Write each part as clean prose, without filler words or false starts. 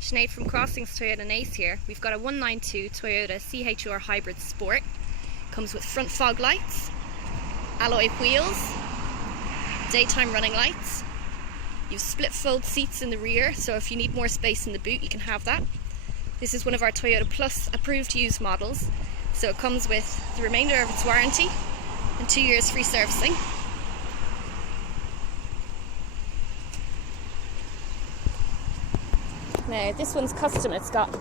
Sinead from Crossings Toyota Naas here. We've got a 192 Toyota CHR Hybrid Sport. Comes with front fog lights, alloy wheels, daytime running lights. You've split fold seats in the rear, so if you need more space in the boot you can have that. This is one of our Toyota Plus approved used models, so it comes with the remainder of its warranty and 2 years free servicing. Now this one's custom, it's got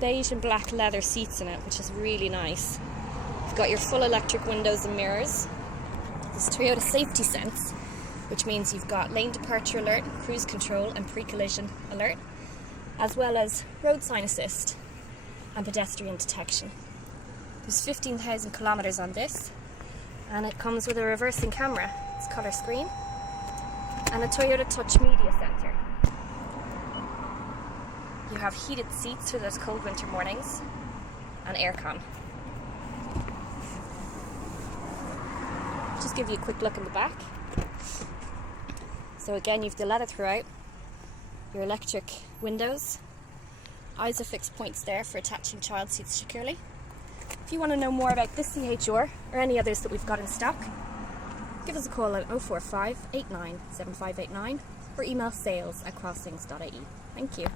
beige and black leather seats in it, which is really nice. You've got your full electric windows and mirrors. This Toyota Safety Sense, which means you've got lane departure alert, cruise control and pre-collision alert, as well as road sign assist and pedestrian detection. There's 15,000 kilometers on this, and it comes with a reversing camera, it's colour screen, and a Toyota Touch Media Centre. You have heated seats for those cold winter mornings and aircon. Just give you a quick look in the back. So again, you've the leather throughout, your electric windows, ISOFix points there for attaching child seats securely. If you want to know more about this CHR or any others that we've got in stock, give us a call at 045 89 7589 or email sales@crossings.ie. Thank you.